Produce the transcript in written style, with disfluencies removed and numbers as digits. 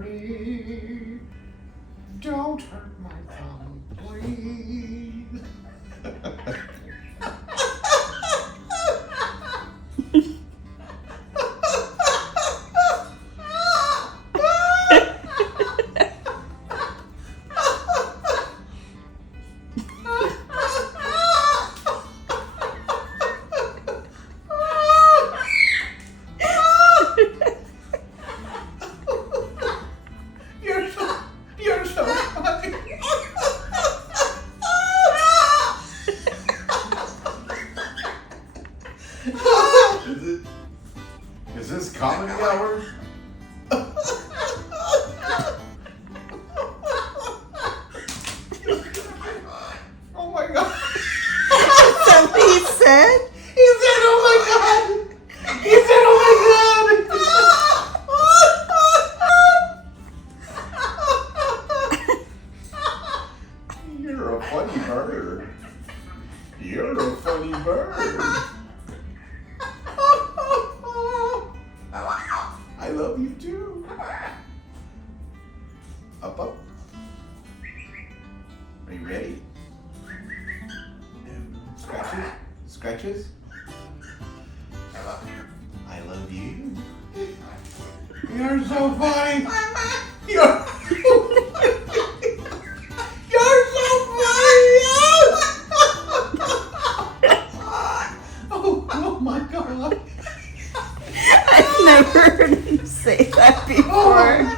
birdie, don't hurt my tummy, please. You're so funny. Is this comedy hour? Oh my God. Something he said? He said, oh my God. He said, oh my God. You're a funny bird. You're a funny bird. I love you too. Up, up. Are you ready? Scratches? Scratches? I love you. You're so funny. You're You're so funny. Oh my God. I've never heard him say that before.